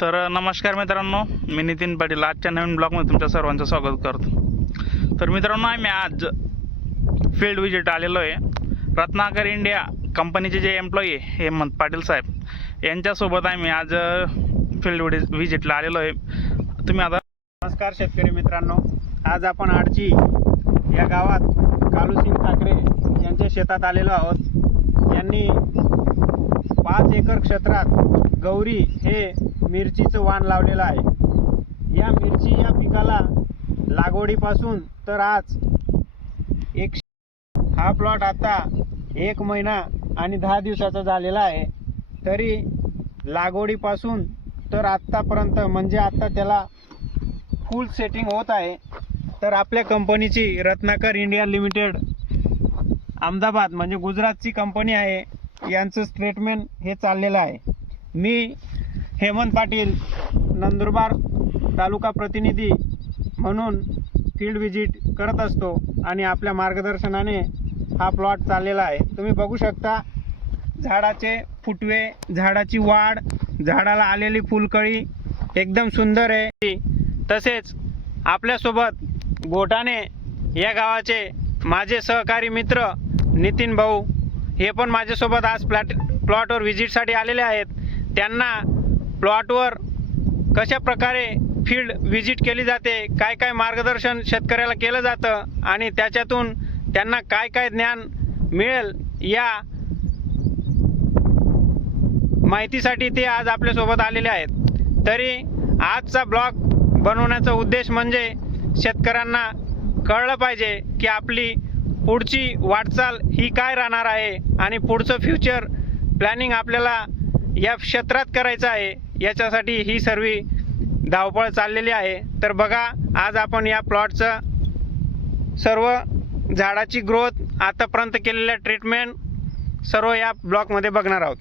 तर नमस्कार मित्रांनो, मी नितीन पाटील आजच्या नवीन ब्लॉगमध्ये तुमच्या सर्वांचं स्वागत करतो। तर मित्रांनो, आम्ही आज फील्ड विजिट आलेलो आहे। रत्नाकर इंडिया कंपनीचे जे एम्प्लॉई आहे हेमंत पाटील साहेब यांच्यासोबत आम्ही आज फील्ड विजिटला आलेलो आहे। तुम्ही आता नमस्कार शेतकरी मित्रांनो, आज आपण आडची या गावात कालूसिंग ठाकरे यांच्या शेतात आलेलो आहोत। यांनी 5 एकर क्षेत्रात गौरी हे मिरचीचं वाण लावलेलं आहे। या मिरची या पिकाला लागवडीपासून तर आज हा प्लॉट आता 1 महिना आणि 10 दिवसाचा झालेला आहे। तरी लागवडीपासून तर आत्तापर्यंत म्हणजे आता त्याला फुल सेटिंग होत आहे। तर आपल्या कंपनीची रत्नाकर इंडिया लिमिटेड अहमदाबाद म्हणजे गुजरातची कंपनी आहे, यांचं स्टेटमेंट हे चाललेलं आहे। मी हेमंत पाटील नंदुरबार तालुका प्रतिनिधी म्हणून फील्ड विजिट करत असतो आणि आपल्या मार्गदर्शनाने हा प्लॉट चाललेला आहे। तुम्ही बघू शकता झाडाचे फुटवे, झाडाची वाढ, झाडाला आलेली फुलकळी एकदम सुंदर आहे। तसेच आपल्यासोबत गोटाणे या गावाचे माझे सहकारी मित्र नितीन भाऊ हे पण माझ्यासोबत आज प्लॉटवर व्हिजिटसाठी आलेले आहेत। त्यांना प्लॉटवर कशा प्रकारे फील्ड व्हिजिट केली जाते, काय काय मार्गदर्शन शेतकऱ्याला केलं जातं आणि त्याच्यातून त्यांना काय काय ज्ञान मिळेल या माहितीसाठी ते आज आपल्यासोबत आलेले आहेत। तरी आजचा ब्लॉग बनवण्याचा उद्देश म्हणजे शेतकऱ्यांना कळलं पाहिजे की आपली पुढची वाटचाल ही काय राहणार आहे आणि पुढचं फ्युचर प्लॅनिंग आपल्याला या क्षेत्रात करायचं आहे, याच्यासाठी ही सर्व धावपळ चाललेली आहे। तर बघा, आज आपण या प्लॉटचं सर्व झाडाची ग्रोथ, आतापर्यंत केलेल्या ट्रीटमेंट सर्व या ब्लॉगमध्ये बघणार आहोत।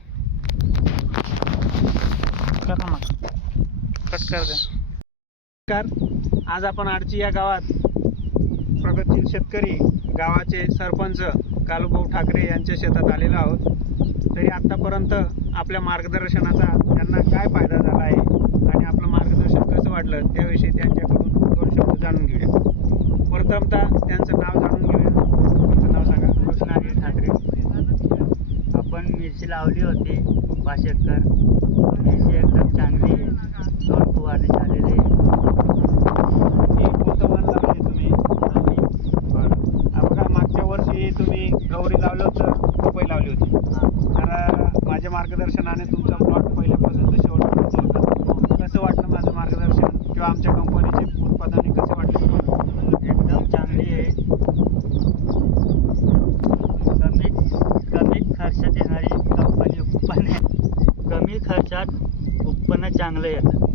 आज आपण आडची या गावात प्रगतशील शेतकरी गावाचे सरपंच कालूभाऊ ठाकरे यांच्या शेतात आलेलो आहोत। तरी आत्तापर्यंत आपल्या मार्गदर्शनाचा त्यांना काय फायदा झाला आहे आणि आपलं मार्गदर्शन कसं वाटलं त्याविषयी त्यांच्याकडून 2 शब्द जाणून घेऊया। प्रथमतः त्यांचं नाव जाणून घेऊया। तुमचं नाव सांगा। कृष्णाजी ठाकरे। आपण मिरची लावली होती 5 एकर। मिरची एकदम चांगली आहे, 2 फवारणी झालेली आहे। कोणतं वाण लावले तुम्ही? बघा, मागच्या वर्षी तुम्ही गौरी लावलं होतं, पपई लावली होती। तर माझ्या मार्गदर्शनाने तुमचा प्लॉट पहिल्यापासून तर शेवटपर्यंत होता। कसं वाटलं माझं मार्गदर्शन किंवा आमच्या कंपनीचे उत्पादने कसे वाटले? एकदम चांगली आहे, कमी खर्चात येणारी कंपनी उत्पन्न, कमी खर्चात उत्पन्न चांगलं येतं।